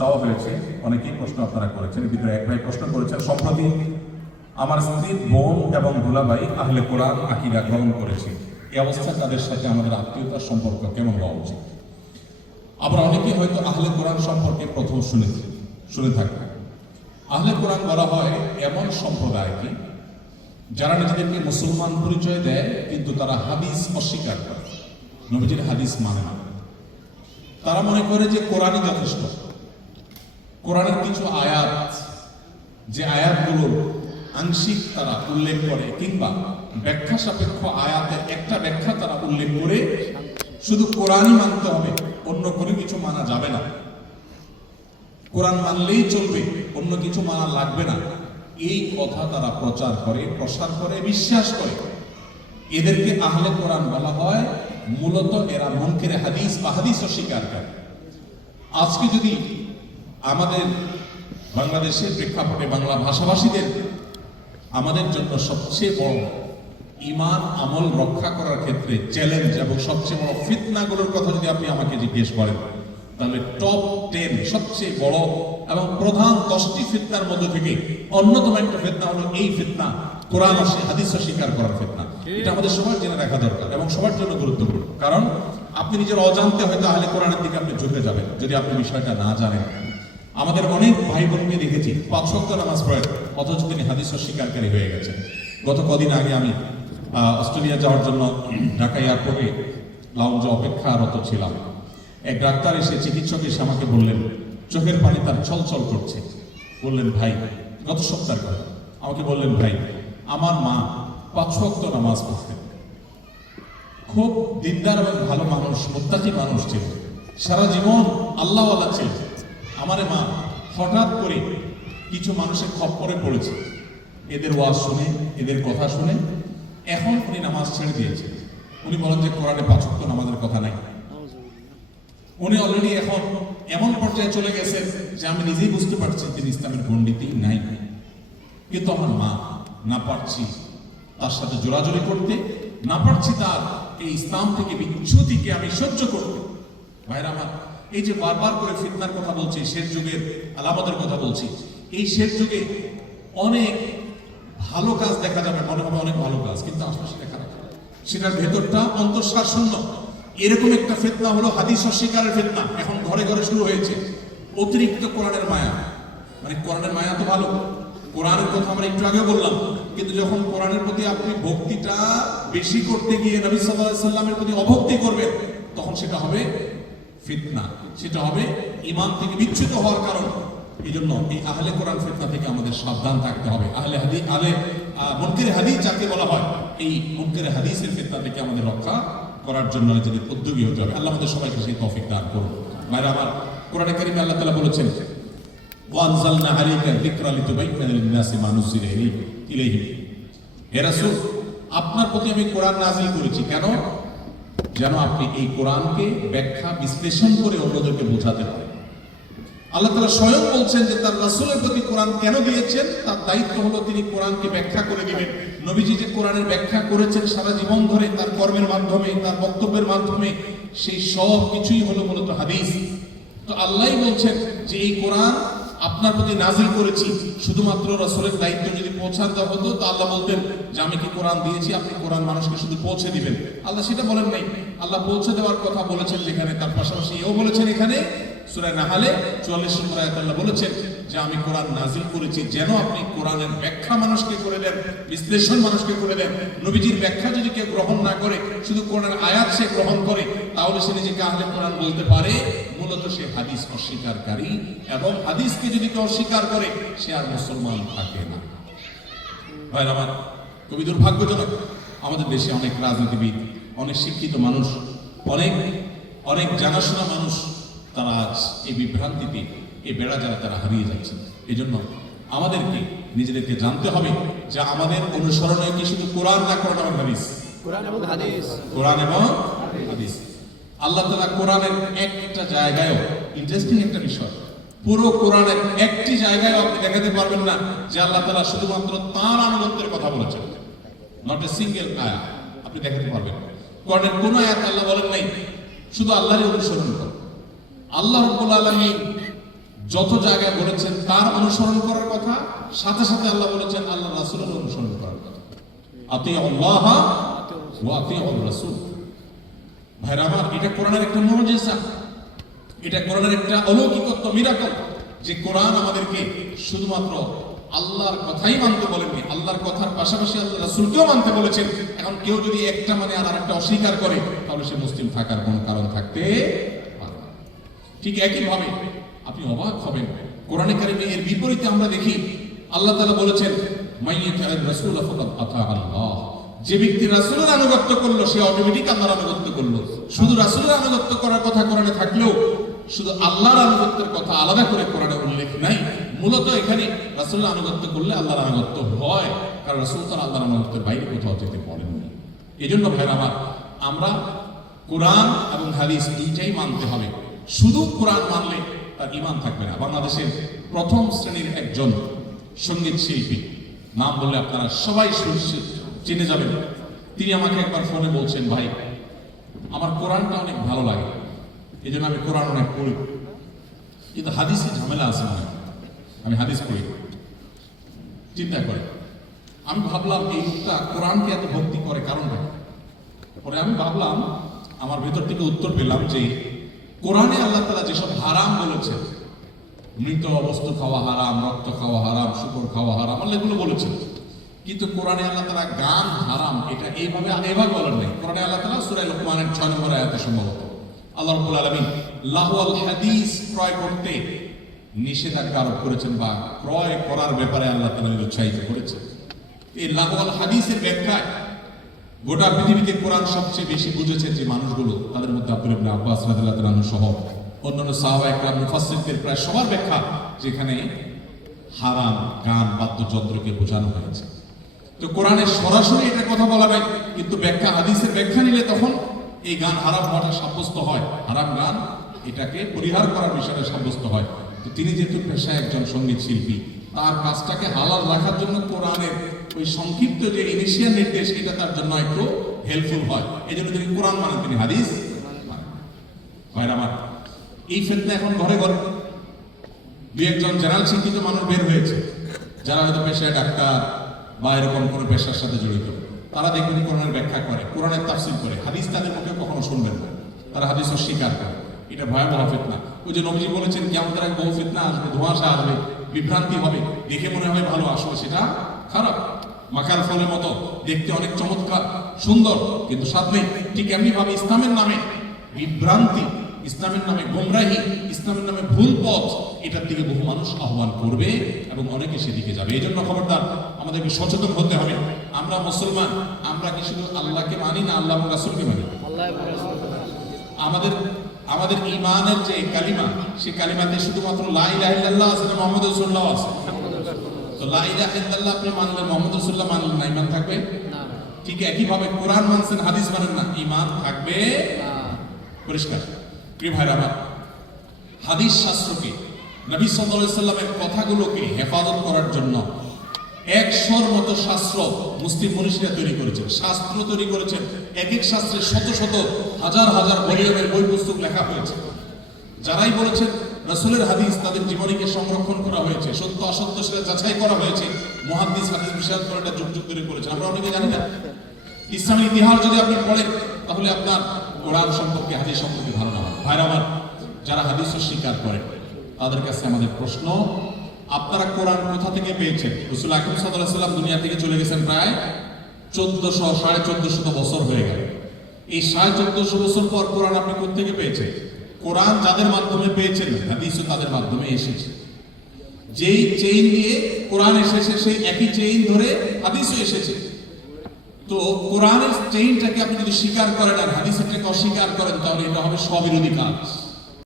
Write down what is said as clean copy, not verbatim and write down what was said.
চাওয়া হয়েছে, অনেকেই প্রশ্ন আপনারা করেছেন। এর ভিতরে এক ভাই প্রশ্ন করেছেন, সম্প্রতি আমার স্ত্রীর বোন এবং দুলাভাই আহলে কোরআন আকীদা গ্রহণ করেছে, এই অবস্থা তাদের সাথে আমাদের আত্মীয়তার সম্পর্ক কেমন হওয়া উচিত? আমরা অনেকেই হয়তো আহলে কোরআন সম্পর্কে প্রথম শুনে থাকবে। আহলে কোরআন বলা হয় এমন সম্প্রদায়কে যারা নিজেদেরকে মুসলমান পরিচয় দেয় কিন্তু তারা হাদিস অস্বীকার করে, নবীজির হাদিস মানে না। তারা মনে করে যে কোরআনই যথেষ্ট। কোরআনের কিছু আয়াত, যে আয়াতগুলোর আংশিক তারা উল্লেখ করে কিংবা ব্যাখ্যা সাপেক্ষ আয়াতের একটা ব্যাখ্যা তারা উল্লেখ করে শুধু কোরআনই মানতে হবে, অন্য কোনো কিছু মানা যাবে না, কোরআন মানলেই চলবে, অন্য কিছু মানা লাগবে না, এই কথা তারা প্রচার করে, প্রসার করে, বিশ্বাস করে। এদেরকে আহলে কোরআন বলা হয়। মূলত এরা মুনকিরে হাদিস বা হাদিস অস্বীকার করে। আজকে যদি আমাদের বাংলাদেশের প্রেক্ষাপটে বাংলা ভাষাভাষীদের আমাদের জন্য সবচেয়ে বড় ঈমান আমল রক্ষা করার ক্ষেত্রে চ্যালেঞ্জ এবং সবচেয়ে বড় ফিতনাগুলোর কথা যদি আপনি আমাকে জিজ্ঞেস করেন, তাহলে টপ 10 সবচেয়ে বড় এবং প্রধান 10টি ফিতনার মধ্যে থেকে অন্যতম একটা ফিতনা হলো এই ফিতনা, কোরআন ও হাদিস স্বীকার করার ফিতনা। এটা আমাদের সবার জেনে রাখা দরকার এবং সবার জন্য গুরুত্বপূর্ণ। কারণ আপনি নিজের অজান্তে হয়তো আহলে কোরআনের দিকে আপনি ঝুঁকে যাবেন যদি আপনি বিষয়টা না জানেন। আমাদের অনেক ভাই বোনকে দেখেছি 5 ওয়াক্ত নামাজ পড়েন, অথচ তিনি হাদিস অস্বীকারী হয়ে গেছেন। গত কদিন আগে আমি অস্ট্রেলিয়া যাওয়ার জন্য ঢাকা এয়ারপোর্টে লাউঞ্জে অপেক্ষারত ছিলাম। এক ডাক্তার এসে, চিকিৎসক এসে আমাকে বললেন, চোখের পানি তার ছলছল করছে। বললেন, ভাই, গত সপ্তাহের কথা, আমাকে বললেন, ভাই, আমার মা 5 ওয়াক্ত নামাজ পড়তেন, খুব দিনদার এবং ভালো মানুষ, মুত্তাকি মানুষ ছিল, সারা জীবন আল্লাহওয়ালা ছিল। আমার মা হঠাৎ করে কিছু মানুষের খপ্পরে পড়েছে, এদের ওয়াজ শুনে, এদের কথা শুনে এখন উনি নামাজ ছেড়ে দিয়েছেন। উনি বলেন যে কোরআনে 5 ওয়াক্ত নামাজের কথা নাই। উনি অলরেডি এখন এমন পর্যায়ে চলে গেছেন যে আমি নিজেই বুঝতে পারছি তিনি ইসলামের পণ্ডিতই নাই। কিন্তু আমার মা, না পারছি তার সাথে জোরাজোরি করতে, না পারছি তার এই ইসলাম থেকে বিচ্যুতিকে আমি সহ্য করতে। ভাইরা আমার, এই যে বারবার করে ফিতনার কথা বলছি, শেষ যুগের আলামতের কথা বলছি, এই শেষ যুগে অনেক ভালো কাজ দেখা যাবে, মনে হবে অনেক ভালো কাজ, কিন্তু আশপাশে দেখা যাবে সেটার ভেতরটা অন্তঃসার শূন্য। এরকম একটা ফিতনা হলো হাদিস অস্বীকারের ফিতনা। এখন ঘরে ঘরে শুরু হয়েছে অতিরিক্ত কোরআনের মায়া। মানে কোরআনের মায়া তো ভালো, কোরআনের কথা আমরা একটু আগে বললাম, কিন্তু যখন কোরআনের প্রতি আপনি ভক্তিটা বেশি করতে গিয়ে নবী সাল্লাল্লাহু আলাইহি সাল্লামের প্রতি অভক্তি করবেন, তখন সেটা হবে ফিতনা, সেটা হবে ঈমান থেকে বিচ্যুত হওয়ার কারণ। এই জন্য এই আহলে কোরআন ফিতনা থেকে আমাদের সাবধান থাকতে হবে। মুনকিরে হাদিস যাকে বলা হয়, এই মুনকিরে হাদিসের ফিতনা থেকে আমাদের রক্ষা করার জন্য নিজেদের উদ্যোগী হতে হবে। আল্লাহ আমাদের সবাইকে সেই তৌফিক দান করুন। ভাইরা আমার, কোরআনে কারিমে আল্লাহ তাআলা বলেছেন, ওয়ানজালনা আলাইকা যিকরা লিতুবাইয়িনা লিন-নাসি মা নুযিলা ইলাইহিম। হে রাসূল, আপনার প্রতি আমি কোরআন নাযিল করেছি, কেন? যেন আপনি এই কোরআনকে ব্যাখ্যা বিশ্লেষণ করে অন্যদেরকে বোঝাতে পারেন। আল্লাহ তাআলা স্বয়ং বলছেন যে তার রাসূলের প্রতি কোরআন কেন দিয়েছেন, তার দায়িত্ব হলো তিনি কোরআনকে ব্যাখ্যা করে দিবেন। নবীজি যে কোরআনের ব্যাখ্যা করেছেন সারা জীবন ধরে, তার কর্মের মাধ্যমে, তার বক্তব্যের মাধ্যমে, সেই সব কিছুই হলো মূলত হাদিস। তো আল্লাহই বলছেন যে এই কোরআন আপনার প্রতি নাজিল করেছি, শুধুমাত্র রাসূলের দায়িত্ব যদি পৌঁছাতে হতো তো আল্লাহ বলতেন যে আমি কি কোরআন দিয়েছি, আপনি কোরআন মানুষকে শুধু পৌঁছে দিবেন। আল্লাহ সেটা বলেন নাই। আল্লাহ পৌঁছে দেওয়ার কথা বলেছেন যেখানে, তার পাশাপাশি এও বলেছেন এখানে সূরা নাহলে 44 নম্বর আয়াতে আল্লাহ বলেছেন যে আমি কোরআন নাজিল করেছি যেন আপনি কোরআনের ব্যাখ্যা মানুষকে করে দেন, বিশ্লেষণ মানুষকে করে দেন। নবীজির ব্যাখ্যা যদি কেউ গ্রহণ না করে, শুধু কোরআনের আয়াত সে গ্রহণ করে, তাহলে সে নিজেকে আহলে কোরআন বলতে পারে, মূলত সে হাদিস অস্বীকারী। এবং হাদিসকে যদি কেউ অস্বীকার করে, সে আর মুসলমান থাকে না। ভাইরা আমার, খুবই দুর্ভাগ্যজনক আমাদের দেশে অনেক রাজনীতিবিদ, অনেক শিক্ষিত মানুষ, অনেক জানাশোনা মানুষ, তারা আজ এই বিভ্রান্তিতে, এই বেড়া যারা তারা হারিয়ে যাচ্ছে। এই জন্য আমাদেরকে নিজেদেরকে জানতে হবে যে আমাদের অনুসরণে কি শুধু কোরআন না, কোরআন এবং হাদিস, কোরআন এবং হাদিস। আল্লাহ তাআলা কোরআনের একটা জায়গায়ও, ইন্টারেস্টিং একটা বিষয়, পুরো কোরআনের একটি জায়গায় আপনি দেখাতে পারবেন না যে আল্লাহ তাআলা শুধুমাত্র তাঁর আনুগত্যের কথা বলেছেন। নট এ সিঙ্গেল আয়াত আপনি দেখাতে পারবেন। কোরআনের কোন আয়াত আল্লাহ বলেন নাই শুধু আল্লাহরই অনুসরণ করো। আল্লাহ রাব্বুল আলামিন যত জায়গায় বলেছেন তার অনুসরণ করার কথা, সাথে সাথে আল্লাহ বলেছেন আল্লাহ রাসূলের অনুসরণ করার কথা। আতিউল্লাহ ওয়া আতিউর রাসূল। ভাইরা আমার, এটা কোরআনের একটা মুজিজা, এটা কোরআনের একটা অলৌকিকত্ব, মিরাকল, যে কোরআন আমাদেরকে শুধুমাত্র আল্লাহর কথাই মানতে বলেননি, আল্লাহর কথার পাশাপাশি আল্লাহ রাসূলকেও মানতে বলেছেন। এখন কেউ যদি একটা মানে আর আরেকটা অস্বীকার করে তাহলে সে মুসলিম থাকার কোনো কারণ থাকতে পারে না। ঠিক একইভাবে আপনি অবাক হবেন, কোরআনে কারিমে এর বিপরীতে আমরা দেখি আল্লাহ তাআলা বলেছেন মাইয়াতির রাসূল ফাকাদ আতা আল্লাহ। যে ব্যক্তি রাসূলের আনুগত্য করলো সে অটোমেটিক আল্লাহর আনুগত্য করলো। শুধু রাসূলের আনুগত্য করার কথা কোরআনে থাকলেও শুধু আল্লাহর আনুগত্যের কথা আলাদা করে কোরআনে উল্লেখ নাই। মূলত এখানে রাসূলের আনুগত্য করলে আল্লাহর আনুগত্য হয়, কারণ রাসূল তার আল্লাহর আনুগত্যের বাইরে কোথাও যেতে বলেননি। এজন্য ভাইরা আমার, আমরা কোরআন এবং হাদিস দুইটাই মানতে হবে। শুধু কোরআন মানলে তার ঈমান থাকবে না। বাংলাদেশের প্রথম শ্রেণীর একজন সঙ্গীত শিল্পী, নাম বললে আপনারা সবাই চিনে যাবেন, তিনি আমাকে একবার ফোনে বলছেন, ভাই আমার কোরআনটা অনেক ভালো লাগে, এই জন্য আমি কোরআন অনেক পড়ি, কিন্তু হাদিসে ঝামেলা আছে মনে হয়, আমি হাদিস পড়ি। চিন্তা করে আমি ভাবলাম এই লোকটা কোরআনকে এত ভক্তি করে কারণটা। পরে আমি ভাবলাম, আমার ভেতর থেকে উত্তর পেলাম যে কোরআনে আল্লাহ তাআলা যেসব হারাম বলেছেন, মৃত বস্তু খাওয়া হারাম, রক্ত খাওয়া হারাম, শুকর খাওয়া হারাম, আল্লাহ এগুলো বলেছেন, কিন্তু কোরআনে আল্লাহ তাআলা গান হারাম এটা এভাবে বলেন নাই। কোরআনে আল্লাহ তাআলা সূরা লুকমানের 6 নম্বর আয়াতে সম্ভবত আল্লাহ রাব্বুল আলামিন লাহওয়াল হাদিস ক্রয় করতে নিষেধাজ্ঞা আরোপ করেছেন, বা ক্রয় করার ব্যাপারে আল্লাহ তাআলা উৎসাহিত করেছেন। এই লাহওয়াল হাদিসের ব্যাখ্যায় গোটা পৃথিবীতে কোরআন সবচেয়ে বেশি বুঝেছে যে মানুষগুলো, তাদের মধ্যে আব্দুল্লাহ ইবনে আব্বাস রাদিয়াল্লাহু তাআলা সহ অন্যান্য সাহাবায়ে কেরাম মুফাসসিরদের প্রায় সবার ব্যাখ্যা যেখানে হারাম গান বাদ্যযন্ত্রকে বোঝানো হয়েছে। তো কোরআনে সরাসরি এটা কথা বলা নাই, কিন্তু ব্যাখ্যা হাদিসের ব্যাখ্যা নিলে তখন এই গান হারাম হওয়াটা সাব্যস্ত হয়, হারাম গান এটাকে পরিহার করার বিষয়টা সাব্যস্ত হয়। তো তিনি যেহেতু পেশায় একজন সঙ্গীত শিল্পী, তার কাজটাকে হালাল রাখার জন্য কোরআনের ওই সংক্ষিপ্ত যে ইনিশিয়াল নির্দেশ এটা তার জন্য একটু হেল্পফুল হয়, এই জন্য তিনি কোরআন মানেন, তিনি হাদিস মানেন। ভাইরা আমার, এই ফিতনা এখন ঘরে ঘরে। দুই একজন জেনারেল শিক্ষিত মানুষ বের হয়েছে যারা হয়তো পেশায় ডাক্তার বা এরকম কোনো পেশার সাথে জড়িত, তারা দেখবেন কোরআনের ব্যাখ্যা করে, কোরআনের তাফসীর করে, হাদিস তাদের মুখে কখনো শুনবেন না, তারা হাদিস অস্বীকার করে। এটা ভয়াবহ ফিতনা। ওই যে নবীজি বলেছেন কিয়ামতের আগে বহু ফিতনা আসবে, ধোঁয়াশা আসবে, বিভ্রান্তি হবে, দেখে মনে হয় ভালো, আসলে সেটা খারাপ। মাকার ফলের মতো দেখতে অনেক চমৎকার সুন্দর, কিন্তু স্বাদ নেই। ঠিক এমনি ভাবে ইসলামের নামে বিভ্রান্তি, ইসলামের নামে গোমরাহি, ইসলামের নামে ভুল পথ, এটার দিকে বহু মানুষ আহ্বান করবে এবং অনেকে সেদিকে যাবে। এই জন্য খবরদার আমাদেরকে সচেতন হতে হবে। আমরা মুসলমান, আমরা কি শুধু আল্লাহকে মানি না আল্লাহ এবং রাসূলকে মানি? আমাদের ঈমানের যে কালিমা, সেই কালিমাতে শুধুমাত্র লা ইলাহা ইল্লাল্লাহ আছে না মুহাম্মদুর রাসূলুল্লাহ আছে? তো লা ইলাহা ইল্লাল্লাহ আপনি মানলেন, মুহাম্মদুর রাসূলুল্লাহ মানলেন না, ঈমান থাকবে না। ঠিক একইভাবে কোরআন মানছেন, হাদিস মানেন না, ঈমান থাকবে না। পরিষ্কার। প্রিয় ভাইরা আমার, হাদিস শাস্ত্রকে, নবী সাল্লাল্লাহু আলাইহি সাল্লামের কথাগুলোকে হেফাজত করার জন্য 100 মতো শাস্ত্র মুসলিম মনীষীরা তৈরি করেছেন, শাস্ত্র তৈরি করেছেন। এক এক শাস্ত্রে শত শত হাজার হাজার ভলিউমের বই পুস্তক লেখা হয়েছে। যারাই বলেছেন রাসূলের হাদিস, তাদের জীবনীকে সংরক্ষণ করা হয়েছে, সত্য অসত্য সেটা যাচাই করা হয়েছে। মুহাদ্দিস হাদিস বিশারদ করে এটা যুগ যুগ ধরে করেছেন, আমরা অনেকে জানি না। ইসলামী ইতিহাস যদি আপনি পড়েন তাহলে আপনার কোরআন সম্পর্কে, হাদিস সম্পর্কে ধারণা হয়। ভাইরা আমার, যারা হাদিস স্বীকার করেন তাদের কাছে আমাদের প্রশ্ন, আপনারা কোরআন কোথা থেকে পেয়েছেন? রাসূল আকরাম সাল্লাল্লাহু আলাইহি ওয়াসাল্লাম দুনিয়া থেকে চলে গেছেন প্রায় 1400 বছর হয়ে গেল। এই 1450 বছর পর কোরআন আপনি কোথা থেকে পেয়েছেন? কোরআন যাদের মাধ্যমে পেয়েছেন, হাদিসও তাদের মাধ্যমে এসেছে। যেই চেইন দিয়ে কোরআন এসেছে সেই একই চেইন ধরে হাদিসও এসেছে। তো কোরআনের চেইনটাকে আপনি যদি স্বীকার করেন আর হাদিসেরটাকে অস্বীকার করেন তাহলে এটা হবে স্ববিরোধী কাজ।